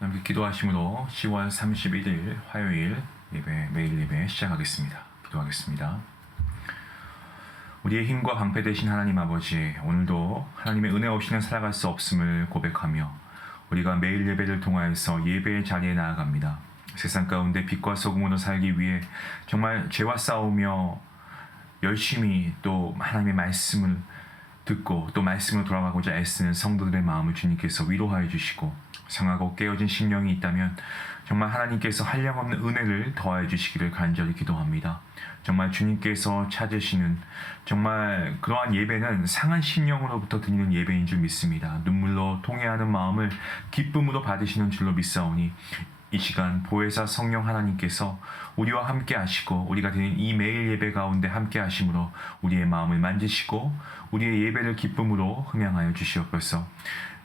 함께 기도하심으로 10월 31일 화요일 예배, 매일 예배 시작하겠습니다. 기도하겠습니다. 우리의 힘과 방패 되신 하나님 아버지, 오늘도 하나님의 은혜 없이는 살아갈 수 없음을 고백하며 우리가 매일 예배를 통하여서 예배의 자리에 나아갑니다. 세상 가운데 빛과 소금으로 살기 위해 정말 죄와 싸우며 열심히 또 하나님의 말씀을 듣고 또 말씀으로 돌아가고자 애쓰는 성도들의 마음을 주님께서 위로하여 주시고, 상하고 깨어진 심령이 있다면 정말 하나님께서 한량없는 은혜를 더하여 주시기를 간절히 기도합니다. 정말 주님께서 찾으시는 정말 그러한 예배는 상한 심령으로부터 드리는 예배인 줄 믿습니다. 눈물로 통회하는 마음을 기쁨으로 받으시는 줄로 믿사오니 이 시간 보혜사 성령 하나님께서 우리와 함께 하시고 우리가 드리는 이 매일 예배 가운데 함께 하심으로 우리의 마음을 만지시고 우리의 예배를 기쁨으로 흠양하여 주시옵소서.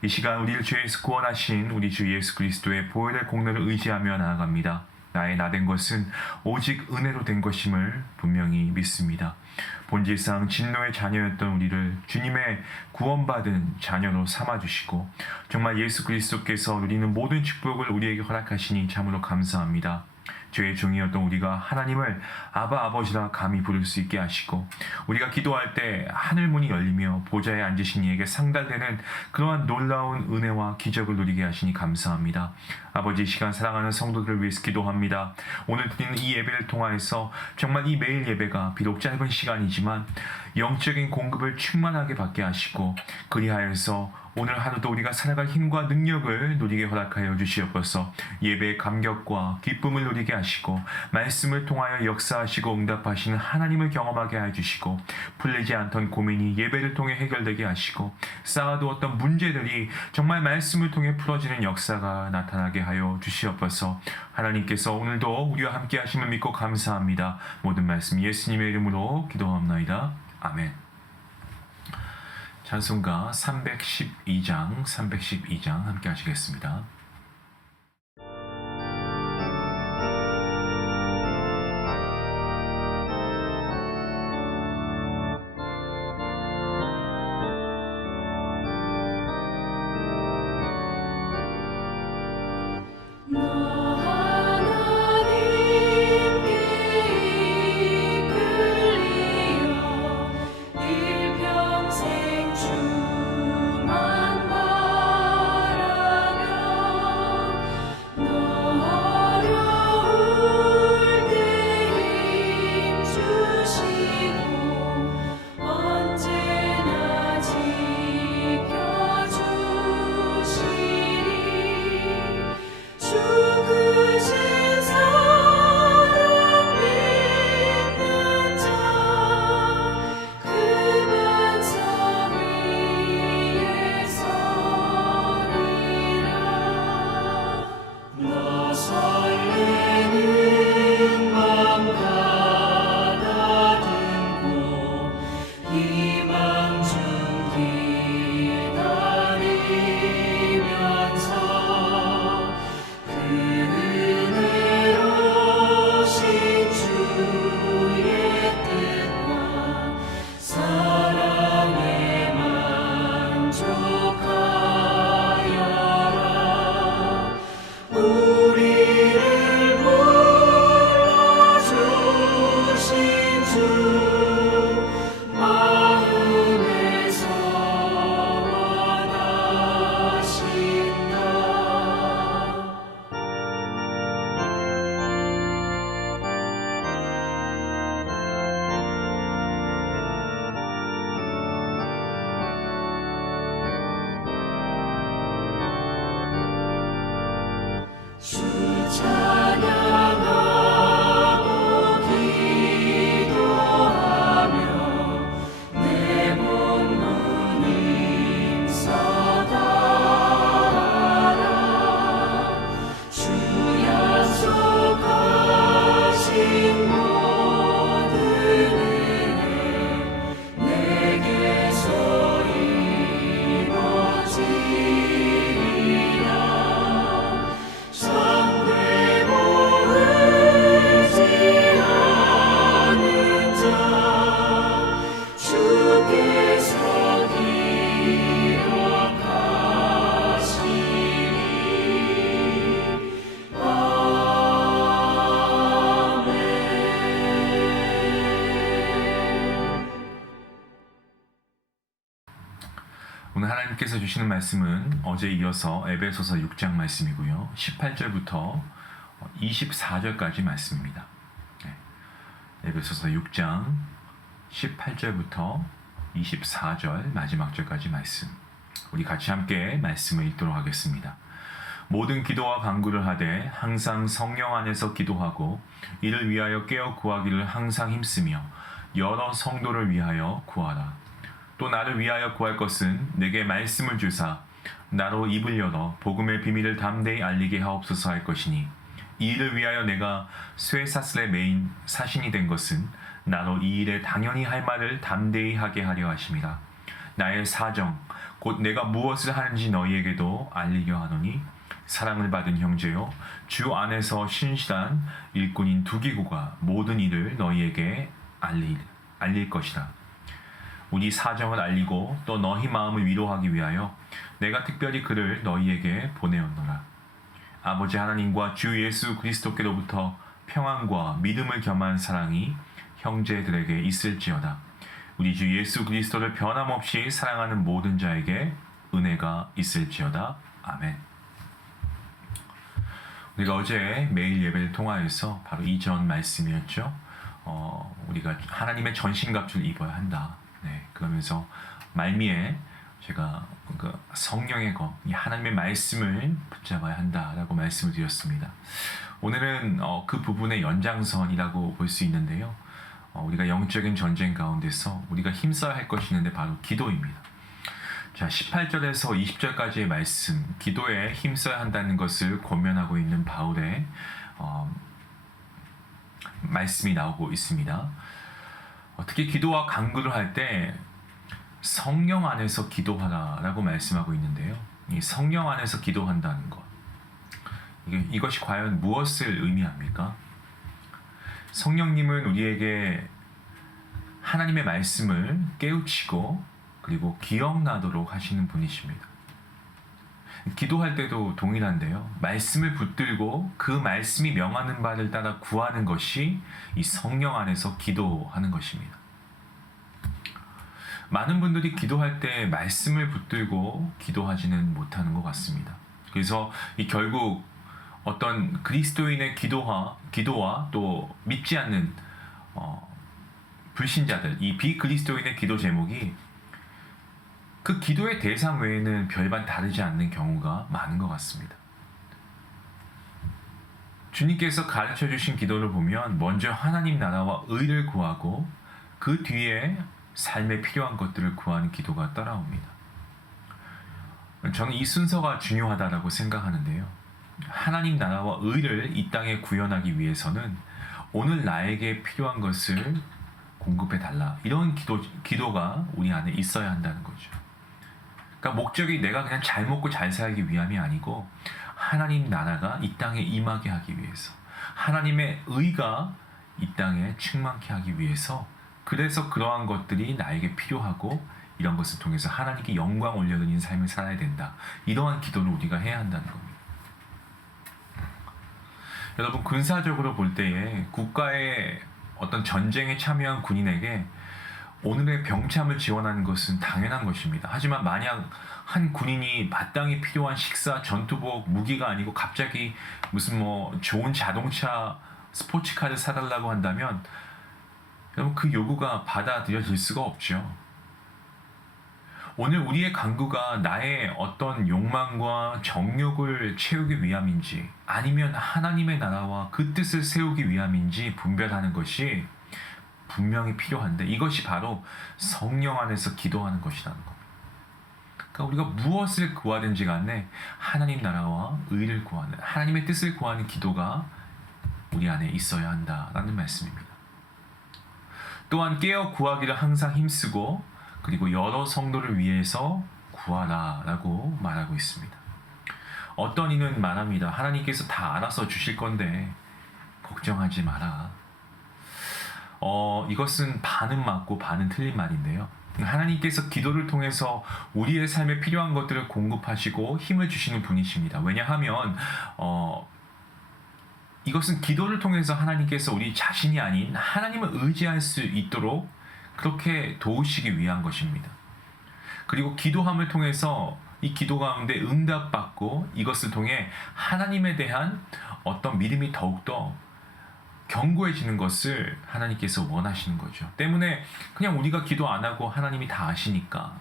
이 시간 우리를 죄에서 구원하신 우리 주 예수 그리스도의 보혈의 공로를 의지하며 나아갑니다. 나의 나된 것은 오직 은혜로 된 것임을 분명히 믿습니다. 본질상 진노의 자녀였던 우리를 주님의 구원받은 자녀로 삼아주시고 정말 예수 그리스도께서 누리는 모든 축복을 우리에게 허락하시니 참으로 감사합니다. 죄의 종이었던 우리가 하나님을 아바 아버지라 감히 부를 수 있게 하시고, 우리가 기도할 때 하늘문이 열리며 보좌에 앉으신 이에게 상달되는 그러한 놀라운 은혜와 기적을 누리게 하시니 감사합니다. 아버지, 이 시간 사랑하는 성도들을 위해서 기도합니다. 오늘 드리는 이 예배를 통하여서 정말 이 매일 예배가 비록 짧은 시간이지만 영적인 공급을 충만하게 받게 하시고, 그리하여서 오늘 하루도 우리가 살아갈 힘과 능력을 누리게 허락하여 주시옵소서. 예배의 감격과 기쁨을 누리게 하시고 말씀을 통하여 역사하시고 응답하시는 하나님을 경험하게 하여 주시고, 풀리지 않던 고민이 예배를 통해 해결되게 하시고 쌓아두었던 문제들이 정말 말씀을 통해 풀어지는 역사가 나타나게 하여 주시옵소서. 하나님께서 오늘도 우리와 함께 하심을 믿고 감사합니다. 모든 말씀 예수님의 이름으로 기도합나이다. 아멘. 찬송가 312장 함께 하시겠습니다. 참 하나님께서 주시는 말씀은 어제 이어서 에베소서 6장 말씀이고요. 18절부터 24절까지 말씀입니다. 에베소서 6장 18절부터 24절 마지막 절까지 말씀. 우리 같이 함께 말씀을 읽도록 하겠습니다. 모든 기도와 간구를 하되 항상 성령 안에서 기도하고 이를 위하여 깨어 구하기를 항상 힘쓰며 여러 성도를 위하여 구하라. 또 나를 위하여 구할 것은 내게 말씀을 주사 나로 입을 열어 복음의 비밀을 담대히 알리게 하옵소서 할 것이니 이 일을 위하여 내가 쇠사슬의 메인 사신이 된 것은 나로 이 일에 당연히 할 말을 담대히 하게 하려 하심이라. 나의 사정 곧 내가 무엇을 하는지 너희에게도 알리려 하노니 사랑을 받은 형제요 주 안에서 신실한 일꾼인 두기고가 모든 일을 너희에게 알릴 것이다. 우리 사정을 알리고 또 너희 마음을 위로하기 위하여 내가 특별히 그를 너희에게 보내었노라. 아버지 하나님과 주 예수 그리스도께로부터 평안과 믿음을 겸한 사랑이 형제들에게 있을지어다. 우리 주 예수 그리스도를 변함없이 사랑하는 모든 자에게 은혜가 있을지어다. 아멘. 우리가 어제 매일 예배를 통하여서 바로 이전 말씀이었죠. 우리가 하나님의 전신갑주를 입어야 한다. 그러면서 말미에 제가 그 성령의 검, 이 하나님의 말씀을 붙잡아야 한다라고 말씀을 드렸습니다. 오늘은 그 부분의 연장선이라고 볼 수 있는데요. 우리가 영적인 전쟁 가운데서 우리가 힘써야 할 것이 있는데 바로 기도입니다. 자, 18절에서 20절까지의 말씀, 기도에 힘써야 한다는 것을 권면하고 있는 바울의 말씀이 나오고 있습니다. 특히 기도와 간구를 할 때 성령 안에서 기도하라라고 말씀하고 있는데요. 이 성령 안에서 기도한다는 것, 이것이 과연 무엇을 의미합니까? 성령님은 우리에게 하나님의 말씀을 깨우치고 그리고 기억나도록 하시는 분이십니다. 기도할 때도 동일한데요. 말씀을 붙들고 그 말씀이 명하는 바를 따라 구하는 것이 이 성령 안에서 기도하는 것입니다. 많은 분들이 기도할 때 말씀을 붙들고 기도하지는 못하는 것 같습니다. 그래서 결국 어떤 그리스도인의 기도와 또 믿지 않는 불신자들, 이 비그리스도인의 기도 제목이 그 기도의 대상 외에는 별반 다르지 않는 경우가 많은 것 같습니다. 주님께서 가르쳐 주신 기도를 보면 먼저 하나님 나라와 의를 구하고 그 뒤에 삶에 필요한 것들을 구하는 기도가 따라옵니다. 저는 이 순서가 중요하다고 생각하는데요. 하나님 나라와 의를 이 땅에 구현하기 위해서는 오늘 나에게 필요한 것을 공급해 달라. 이런 기도가 우리 안에 있어야 한다는 거죠. 그러니까 목적이 내가 그냥 잘 먹고 잘 살기 위함이 아니고 하나님 나라가 이 땅에 임하게 하기 위해서, 하나님의 의가 이 땅에 충만케 하기 위해서, 그래서 그러한 것들이 나에게 필요하고 이런 것을 통해서 하나님께 영광 올려드리는 삶을 살아야 된다. 이러한 기도를 우리가 해야 한다는 겁니다. 여러분, 군사적으로 볼 때에 국가의 어떤 전쟁에 참여한 군인에게 오늘의 병참을 지원하는 것은 당연한 것입니다. 하지만 만약 한 군인이 마땅히 필요한 식사, 전투복, 무기가 아니고 갑자기 무슨 좋은 자동차, 스포츠카를 사달라고 한다면 여러분, 그 요구가 받아들여질 수가 없죠. 오늘 우리의 간구가 나의 어떤 욕망과 정욕을 채우기 위함인지 아니면 하나님의 나라와 그 뜻을 세우기 위함인지 분별하는 것이 분명히 필요한데, 이것이 바로 성령 안에서 기도하는 것이라는 겁니다. 그러니까 우리가 무엇을 구하든지 간에 하나님 나라와 의를 구하는, 하나님의 뜻을 구하는 기도가 우리 안에 있어야 한다라는 말씀입니다. 또한 깨어 구하기를 항상 힘쓰고 그리고 여러 성도를 위해서 구하라라고 말하고 있습니다. 어떤 이는 말합니다. 하나님께서 다 알아서 주실 건데 걱정하지 마라. 이것은 반은 맞고 반은 틀린 말인데요. 하나님께서 기도를 통해서 우리의 삶에 필요한 것들을 공급하시고 힘을 주시는 분이십니다. 왜냐하면 이것은 기도를 통해서 하나님께서 우리 자신이 아닌 하나님을 의지할 수 있도록 그렇게 도우시기 위한 것입니다. 그리고 기도함을 통해서 이 기도 가운데 응답받고 이것을 통해 하나님에 대한 어떤 믿음이 더욱더 견고해지는 것을 하나님께서 원하시는 거죠. 때문에 그냥 우리가 기도 안 하고 하나님이 다 아시니까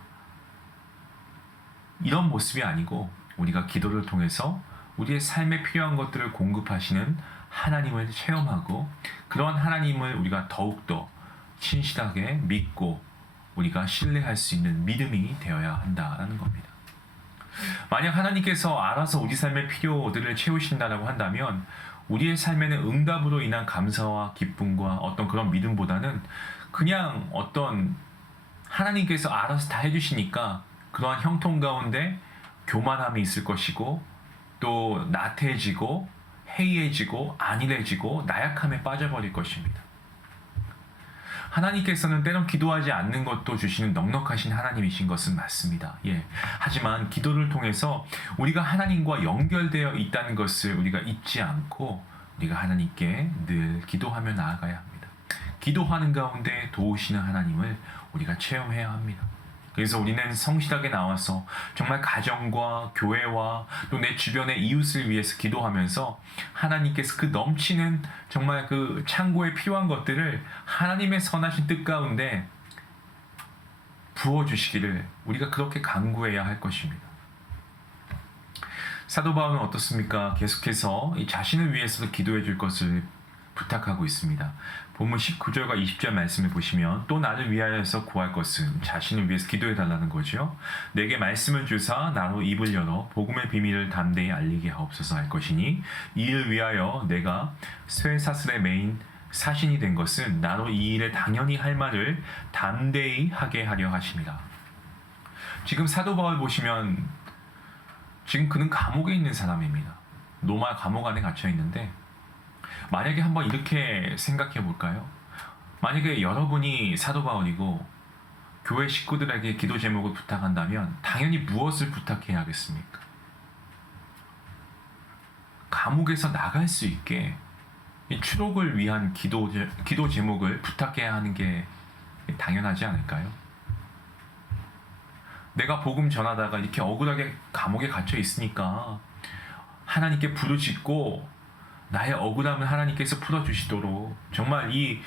이런 모습이 아니고 우리가 기도를 통해서 우리의 삶에 필요한 것들을 공급하시는 하나님을 체험하고 그런 하나님을 우리가 더욱더 신실하게 믿고 우리가 신뢰할 수 있는 믿음이 되어야 한다는 겁니다. 만약 하나님께서 알아서 우리 삶의 필요들을 채우신다라고 한다면 우리의 삶에는 응답으로 인한 감사와 기쁨과 어떤 그런 믿음보다는 그냥 어떤 하나님께서 알아서 다 해주시니까 그러한 형통 가운데 교만함이 있을 것이고 또 나태해지고 해이해지고 안일해지고 나약함에 빠져버릴 것입니다. 하나님께서는 때론 기도하지 않는 것도 주시는 넉넉하신 하나님이신 것은 맞습니다. 예. 하지만 기도를 통해서 우리가 하나님과 연결되어 있다는 것을 우리가 잊지 않고 우리가 하나님께 늘 기도하며 나아가야 합니다. 기도하는 가운데 도우시는 하나님을 우리가 체험해야 합니다. 그래서 우리는 성실하게 나와서 정말 가정과 교회와 또 내 주변의 이웃을 위해서 기도하면서 하나님께서 그 넘치는 정말 그 창고에 필요한 것들을 하나님의 선하신 뜻 가운데 부어주시기를 우리가 그렇게 간구해야 할 것입니다. 사도 바울은 어떻습니까? 계속해서 이 자신을 위해서도 기도해 줄 것을 부탁하고 있습니다. 본문 19절과 20절 말씀을 보시면 또 나를 위하여서 구할 것은 자신을 위해서 기도해 달라는 거죠. 내게 말씀을 주사 나로 입을 열어 복음의 비밀을 담대히 알리게 하옵소서 할 것이니 이를 위하여 내가 쇠사슬에 매인 사신이 된 것은 나로 이 일에 당연히 할 말을 담대히 하게 하려 하심이라. 지금 사도 바울 보시면 지금 그는 감옥에 있는 사람입니다. 로마 감옥 안에 갇혀 있는데 만약에 한번 이렇게 생각해 볼까요? 만약에 여러분이 사도 바울이고 교회 식구들에게 기도 제목을 부탁한다면 당연히 무엇을 부탁해야 하겠습니까? 감옥에서 나갈 수 있게 추록을 위한 기도 제목을 부탁해야 하는 게 당연하지 않을까요? 내가 복음 전하다가 이렇게 억울하게 감옥에 갇혀 있으니까 하나님께 부르짖고 나의 억울함을 하나님께서 풀어주시도록 정말 이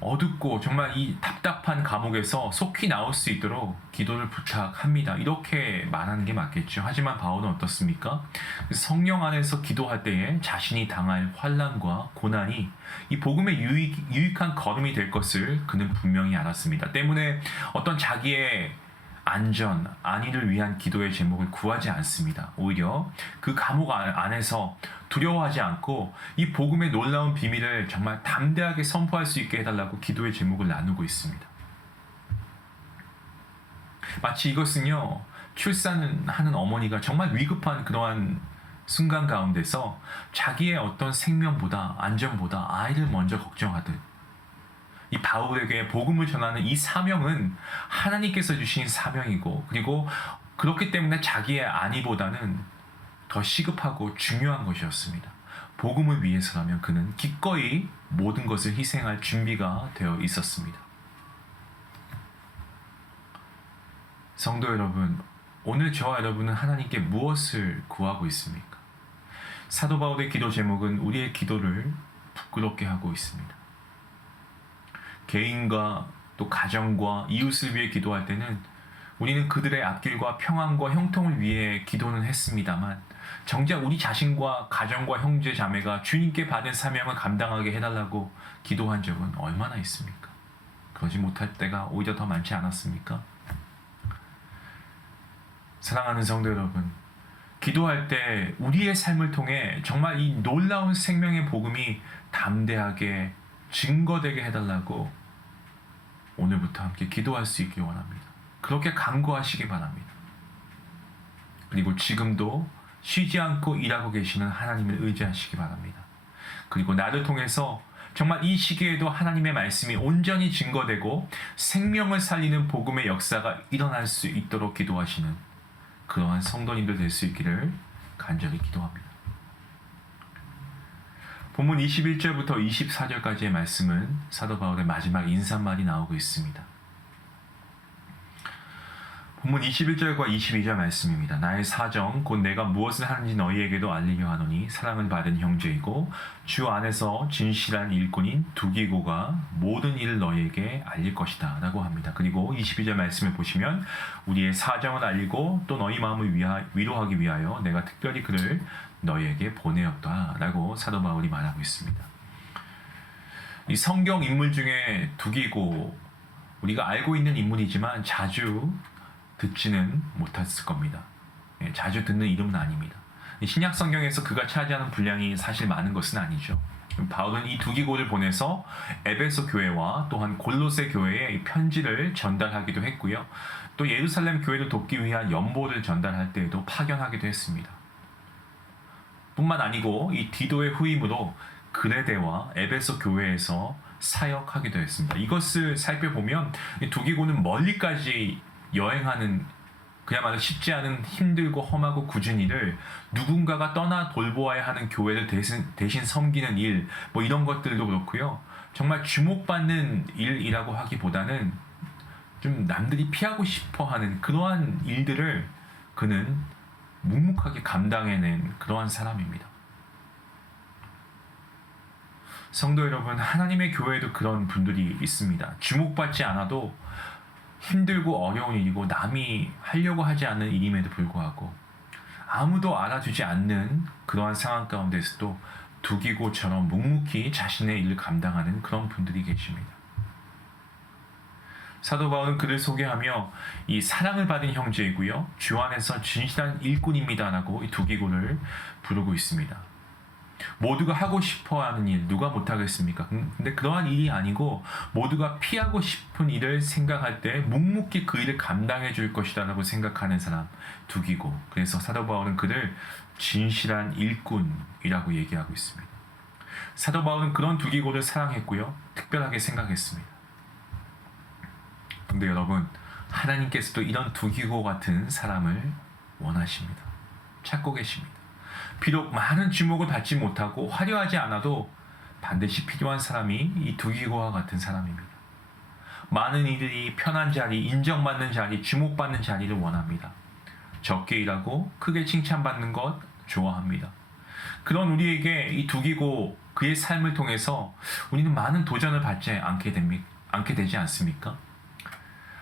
어둡고 정말 이 답답한 감옥에서 속히 나올 수 있도록 기도를 부탁합니다. 이렇게 말하는 게 맞겠죠. 하지만 바울은 어떻습니까? 성령 안에서 기도할 때에 자신이 당할 환난과 고난이 이 복음의 유익한 걸음이 될 것을 그는 분명히 알았습니다. 때문에 어떤 자기의 안전, 안위를 위한 기도의 제목을 구하지 않습니다. 오히려 그 감옥 안에서 두려워하지 않고 이 복음의 놀라운 비밀을 정말 담대하게 선포할 수 있게 해달라고 기도의 제목을 나누고 있습니다. 마치 이것은요, 출산을 하는 어머니가 정말 위급한 그러한 순간 가운데서 자기의 어떤 생명보다 안전보다 아이를 먼저 걱정하듯 이 바울에게 복음을 전하는 이 사명은 하나님께서 주신 사명이고 그리고 그렇기 때문에 자기의 안위보다는 더 시급하고 중요한 것이었습니다. 복음을 위해서라면 그는 기꺼이 모든 것을 희생할 준비가 되어 있었습니다. 성도 여러분, 오늘 저와 여러분은 하나님께 무엇을 구하고 있습니까? 사도 바울의 기도 제목은 우리의 기도를 부끄럽게 하고 있습니다. 개인과 또 가정과 이웃을 위해 기도할 때는 우리는 그들의 앞길과 평안과 형통을 위해 기도는 했습니다만 정작 우리 자신과 가정과 형제 자매가 주님께 받은 사명을 감당하게 해달라고 기도한 적은 얼마나 있습니까? 그러지 못할 때가 오히려 더 많지 않았습니까? 사랑하는 성도 여러분, 기도할 때 우리의 삶을 통해 정말 이 놀라운 생명의 복음이 담대하게 증거되게 해달라고 오늘부터 함께 기도할 수 있길 원합니다. 그렇게 간구하시기 바랍니다. 그리고 지금도 쉬지 않고 일하고 계시는 하나님을 의지하시기 바랍니다. 그리고 나를 통해서 정말 이 시기에도 하나님의 말씀이 온전히 증거되고 생명을 살리는 복음의 역사가 일어날 수 있도록 기도하시는 그러한 성도님들 될 수 있기를 간절히 기도합니다. 본문 21절부터 24절까지의 말씀은 사도 바울의 마지막 인사말이 나오고 있습니다. 본문 21절과 22절 말씀입니다. 나의 사정 곧 내가 무엇을 하는지 너희에게도 알리려 하노니 사랑을 받은 형제이고 주 안에서 진실한 일꾼인 두기고가 모든 일을 너희에게 알릴 것이다 라고 합니다. 그리고 22절 말씀을 보시면 우리의 사정을 알리고 또 너희 마음을 위로하기 위하여 내가 특별히 그를 너희에게 보내었다 라고 사도 바울이 말하고 있습니다. 이 성경 인물 중에 두기고, 우리가 알고 있는 인물이지만 자주 듣지는 못했을 겁니다. 자주 듣는 이름은 아닙니다. 신약 성경에서 그가 차지하는 분량이 사실 많은 것은 아니죠. 바울은 이 두기고를 보내서 에베소 교회와 또한 골로새 교회에 편지를 전달하기도 했고요. 또 예루살렘 교회를 돕기 위한 연보를 전달할 때에도 파견하기도 했습니다. 뿐만 아니고 이 디도의 후임으로 그레데와 에베소 교회에서 사역하기도 했습니다. 이것을 살펴보면 두기고는 멀리까지 여행하는, 그야말로 쉽지 않은 힘들고 험하고 굳은 일을 누군가가 떠나 돌보아야 하는 교회를 대신 섬기는 일, 뭐 이런 것들도 그렇고요. 정말 주목받는 일이라고 하기보다는 좀 남들이 피하고 싶어하는 그러한 일들을 그는 묵묵하게 감당해낸 그러한 사람입니다. 성도 여러분, 하나님의 교회에도 그런 분들이 있습니다. 주목받지 않아도 힘들고 어려운 일이고 남이 하려고 하지 않는 일임에도 불구하고 아무도 알아주지 않는 그러한 상황 가운데서도 두기고처럼 묵묵히 자신의 일을 감당하는 그런 분들이 계십니다. 사도 바울은 그를 소개하며 이 사랑을 받은 형제이고요, 주 안에서 진실한 일꾼입니다라고 이 두기고를 부르고 있습니다. 모두가 하고 싶어하는 일 누가 못하겠습니까? 근데 그러한 일이 아니고 모두가 피하고 싶은 일을 생각할 때 묵묵히 그 일을 감당해 줄 것이다 라고 생각하는 사람 두기고, 그래서 사도 바울은 그를 진실한 일꾼이라고 얘기하고 있습니다. 사도 바울은 그런 두기고를 사랑했고요, 특별하게 생각했습니다. 근데 여러분, 하나님께서도 이런 두기고 같은 사람을 원하십니다. 찾고 계십니다. 비록 많은 주목을 받지 못하고 화려하지 않아도 반드시 필요한 사람이 이 두기고와 같은 사람입니다. 많은 이들이 편한 자리, 인정받는 자리, 주목받는 자리를 원합니다. 적게 일하고 크게 칭찬받는 것 좋아합니다. 그런 우리에게 이 두기고 그의 삶을 통해서 우리는 많은 도전을 받지 않게 되지 않습니까?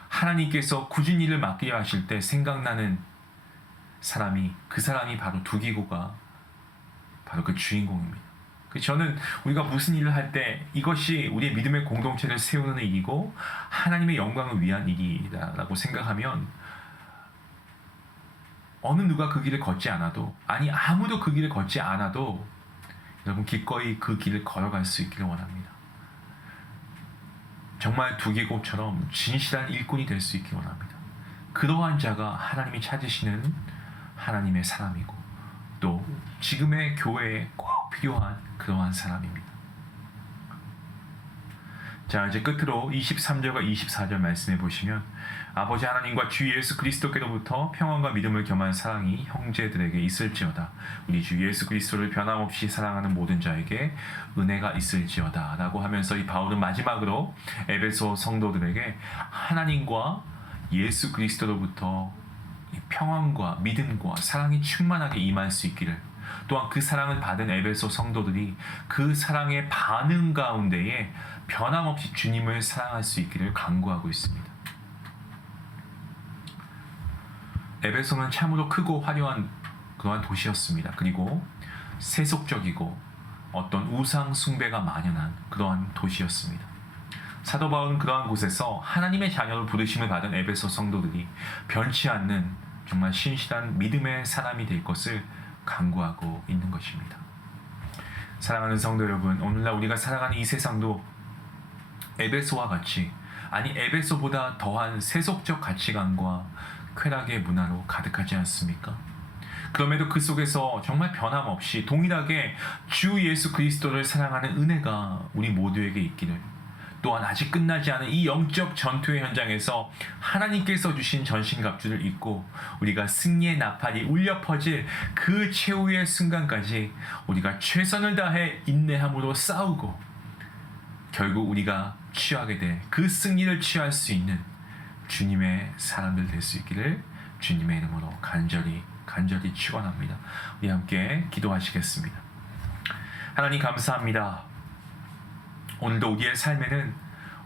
하나님께서 굳은 일을 맡기려 하실 때 생각나는 사람이, 그 사람이 바로 두기고가 바로 그 주인공입니다. 저는 우리가 무슨 일을 할 때 이것이 우리의 믿음의 공동체를 세우는 일이고 하나님의 영광을 위한 일이라고 생각하면 어느 누가 그 길을 걷지 않아도, 아니 아무도 그 길을 걷지 않아도 여러분 기꺼이 그 길을 걸어갈 수 있기를 원합니다. 정말 두기고처럼 진실한 일꾼이 될 수 있기를 원합니다. 그러한 자가 하나님이 찾으시는 하나님의 사람이고 또 지금의 교회에 꼭 필요한 그러한 사람입니다. 자, 이제 끝으로 23절과 24절 말씀해 보시면 아버지 하나님과 주 예수 그리스도께로부터 평안과 믿음을 겸한 사랑이 형제들에게 있을지어다. 우리 주 예수 그리스도를 변함없이 사랑하는 모든 자에게 은혜가 있을지어다 라고 하면서 이 바울은 마지막으로 에베소 성도들에게 하나님과 예수 그리스도로부터 평안과 믿음과 사랑이 충만하게 임할 수 있기를, 또한 그 사랑을 받은 에베소 성도들이 그 사랑의 반응 가운데에 변함없이 주님을 사랑할 수 있기를 간구하고 있습니다. 에베소는 참으로 크고 화려한 그러한 도시였습니다. 그리고 세속적이고 어떤 우상 숭배가 만연한 그러한 도시였습니다. 사도 바울은 그러한 곳에서 하나님의 자녀로 부르심을 받은 에베소 성도들이 변치 않는 정말 신실한 믿음의 사람이 될 것을 간구하고 있는 것입니다. 사랑하는 성도 여러분, 오늘날 우리가 살아가는 이 세상도 에베소와 같이, 아니 에베소보다 더한 세속적 가치관과 쾌락의 문화로 가득하지 않습니까? 그럼에도 그 속에서 정말 변함없이 동일하게 주 예수 그리스도를 사랑하는 은혜가 우리 모두에게 있기를, 또한 아직 끝나지 않은 이 영적 전투의 현장에서 하나님께서 주신 전신갑주를 입고 우리가 승리의 나팔이 울려 퍼질 그 최후의 순간까지 우리가 최선을 다해 인내함으로 싸우고 결국 우리가 취하게 될 그 승리를 취할 수 있는 주님의 사람들 될 수 있기를 주님의 이름으로 간절히 축원합니다. 우리 함께 기도하시겠습니다. 하나님 감사합니다. 오늘도 우리의 삶에는,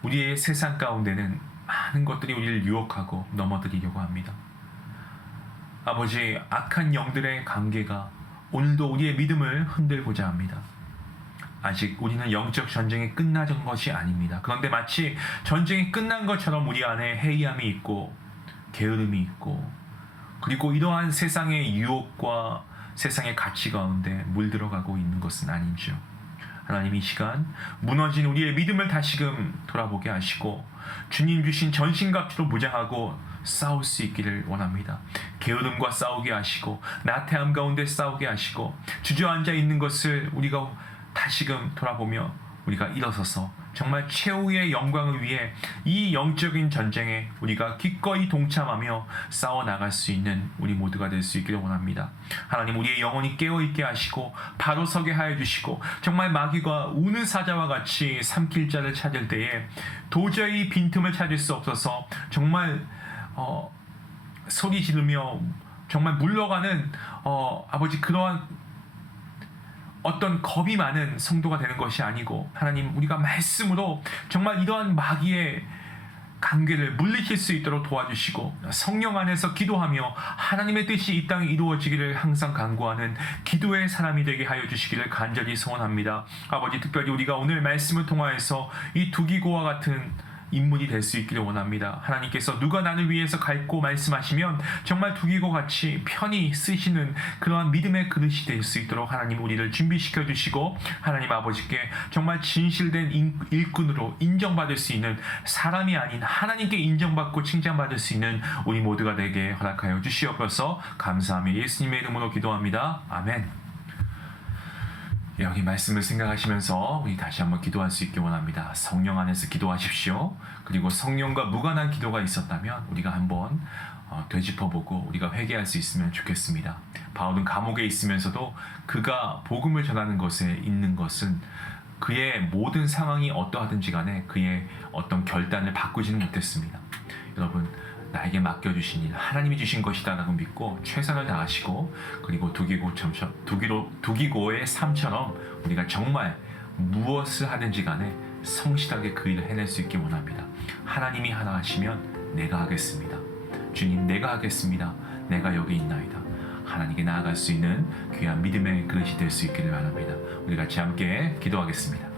우리의 세상 가운데는 많은 것들이 우리를 유혹하고 넘어뜨리려고 합니다. 아버지, 악한 영들의 관계가 오늘도 우리의 믿음을 흔들고자 합니다. 아직 우리는 영적 전쟁이 끝난 것이 아닙니다. 그런데 마치 전쟁이 끝난 것처럼 우리 안에 해이함이 있고 게으름이 있고, 그리고 이러한 세상의 유혹과 세상의 가치 가운데 물들어가고 있는 것은 아닌지요. 하나님, 이 시간 무너진 우리의 믿음을 다시금 돌아보게 하시고 주님 주신 전신갑주로 무장하고 싸울 수 있기를 원합니다. 게으름과 싸우게 하시고 나태함 가운데 싸우게 하시고 주저앉아 있는 것을 우리가 다시금 돌아보며 우리가 일어서서 정말 최후의 영광을 위해 이 영적인 전쟁에 우리가 기꺼이 동참하며 싸워나갈 수 있는 우리 모두가 될 수 있기를 원합니다. 하나님, 우리의 영혼이 깨어있게 하시고 바로 서게 하여 주시고, 정말 마귀가 우는 사자와 같이 삼킬 자를 찾을 때에 도저히 빈틈을 찾을 수 없어서 정말 소리 지르며 정말 물러가는 아버지, 그러한 어떤 겁이 많은 성도가 되는 것이 아니고, 하나님, 우리가 말씀으로 정말 이러한 마귀의 관계를 물리칠 수 있도록 도와주시고 성령 안에서 기도하며 하나님의 뜻이 이 땅에 이루어지기를 항상 간구하는 기도의 사람이 되게 하여 주시기를 간절히 소원합니다. 아버지, 특별히 우리가 오늘 말씀을 통하여서 이 두기고와 같은 인물이 될 수 있기를 원합니다. 하나님께서 누가 나를 위해서 갈고 말씀하시면 정말 두기고 같이 편히 쓰시는 그러한 믿음의 그릇이 될 수 있도록 하나님 우리를 준비시켜 주시고, 하나님 아버지께 정말 진실된 일꾼으로 인정받을 수 있는, 사람이 아닌 하나님께 인정받고 칭찬받을 수 있는 우리 모두가 되게 허락하여 주시옵소서. 감사하며 예수님의 이름으로 기도합니다. 아멘. 여기 말씀을 생각하시면서 우리 다시 한번 기도할 수 있기 원합니다. 성령 안에서 기도하십시오. 그리고 성령과 무관한 기도가 있었다면 우리가 한번 되짚어보고 우리가 회개할 수 있으면 좋겠습니다. 바울은 감옥에 있으면서도 그가 복음을 전하는 것에 있는 것은 그의 모든 상황이 어떠하든지 간에 그의 어떤 결단을 바꾸지는 못했습니다. 여러분, 나에게 맡겨주신 일 하나님이 주신 것이다 라고 믿고 최선을 다하시고, 그리고 두기고의 삶처럼 우리가 정말 무엇을 하든지 간에 성실하게 그 일을 해낼 수 있기 원합니다. 하나님이 하나 하시면 내가 하겠습니다. 주님, 내가 하겠습니다. 내가 여기 있나이다. 하나님께 나아갈 수 있는 귀한 믿음의 그릇이 될 수 있기를 바랍니다. 우리 같이 함께 기도하겠습니다.